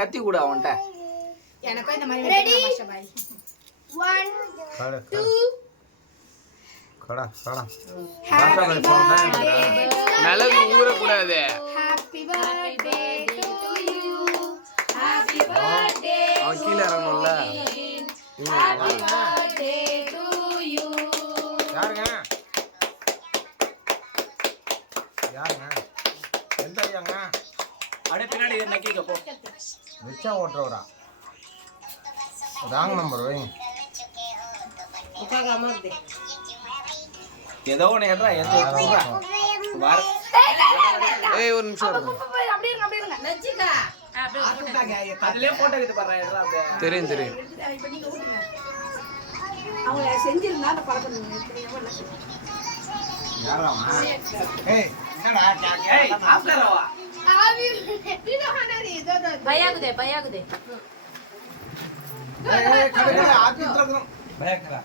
கத்தி கூட அவன்கிட்ட எனக்கும் இந்த மாதிரி ரெடி 1 2 கடா மிளகு ஊற கூடாது. Happy birthday to you happy birthday அவன் கீழே இறங்கணும்ல. Happy birthday to you. யாருங்க எந்த ஐயாங்க அப்படியே பின்னாடி நக்கிக்க போ. ரிச்சா ஓட்டுறவரா ராங் நம்பர் வைங்க. ஏதோ ஒன்று ஏறா ஏதோ ஏய் ஒரு நிமிஷம் அதுலயே போட்டோ எடுத்து பாரு. தெரியும் அவங்க செஞ்சிருந்தா அந்த பழக்கம் யாரா ஏய் என்னடா ஏய் ஆப்லரவா ஆவி பயாகுதே ஏய் கடை ஆத்தி तरफ भैया करा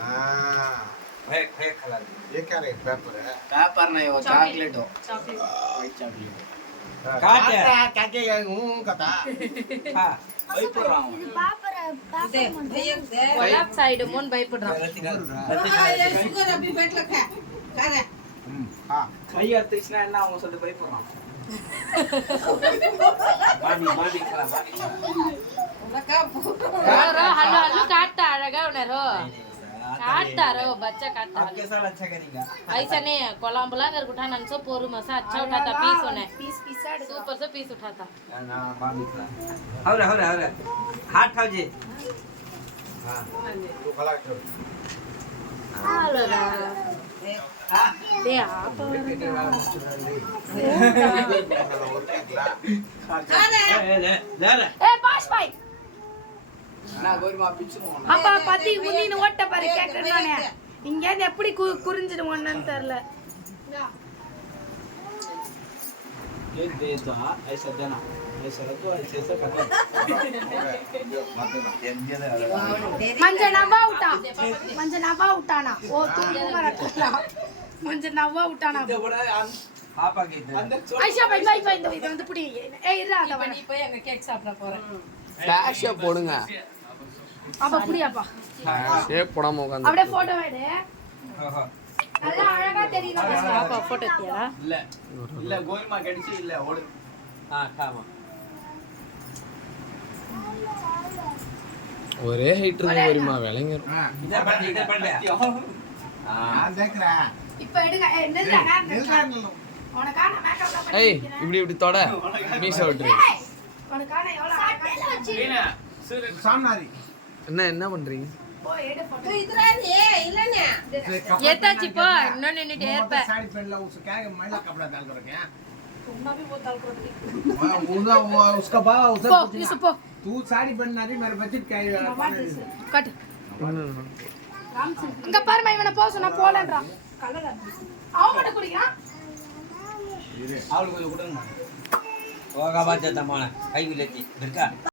हां भैया करा ये क्या है पेपर नहीं वो चॉकलेट हो वाइट चॉकलेट काटे हूं कथा हां பயப்படுறான் லெஃப்ட் சைடு மோன் பயப்படுறான். சுகர் அப்படி பெட்ல காரே हां கை அத்திச்சுனா என்ன அவங்க சொல்லிட்டு பயப்படுறான். மாடி हल्लू काटता अழகா उनरो काटता रो बच्चा काटता आपके साथ अच्छा करेगा ऐसा नहीं है कोलंबला कर उठा नंसो पोरू मसा अच्छा उठाता पीस होने पीस सुपर से पीस उठाता ना मामी का हौरे हाथ ठाव जी हां तू भला कर हेलो रा दे आप ए पास भाई நான் கோரிமா பிச்சுவோம். அப்பா பத்தி முன்னின ஓட்ட பாரு கேக்குறானே இங்க இருந்து எப்படி குறிஞ்சிடுவோன்னு தெரியல. ये दे तो ऐसा देना ऐसा रखो ऐसा करना मंज नवा उठाना ओ तुम तुम्हारा रखना मंज नवा उठाना இது கூட பாப்பா கிட்ட ஐஷா பை இது வந்து புடி ஏய் இல்ல அத நீ போய் அங்க கேக் சாப்பிட போறேன். ஃபிளாஷ் போடுங்க. அப்பா புடியாப்பா ஷேப் போடாம உட்கார்ந்து அப்படியே போட்டோ எடு. நல்லா அழகா தெரியுது பாப்பா போட்டோ எடுத்தியா? இல்ல கோரிமா கடிச்சு இல்ல ஓடு. காமா ஒரே ஹைட் இருக்கு கோரிமா விளங்க. இத பண்ணு நான் देखறேன் இப்போ எடுங்க நில்லுடா நான் உனக்கான மேக்கப்ல பண்ணி ஏய் இப்படி தொட மீச விட்டுரு. உனக்கான எவ்வளவு சட்டைல வச்சிருக்கீங்க सामनारी என்ன பண்றீங்க? போ எடு போட்டோ इधर ये இல்லனே ஏத்தாச்சி போ இன்னும் நின்னுட்டே இருப்ப. साड़ी पहन ला उससे क्या मैला कपड़ा डाल कर रखे हैं तुमना भी बहुत डाल कर रखी वो उसका बाबा उसे पो इस पो तू साड़ी पहनना रही मेरे बजट क्या है कट இங்க பாரு மை இவனை போ சொன்னா போலன்றா கலர் அவன் மட்டும் குடிக்கிறான். அவளுக்கு கொஞ்சம் கொடுங்க. போக பாத்தே தம்மான கை வில்லத்தி இருக்கா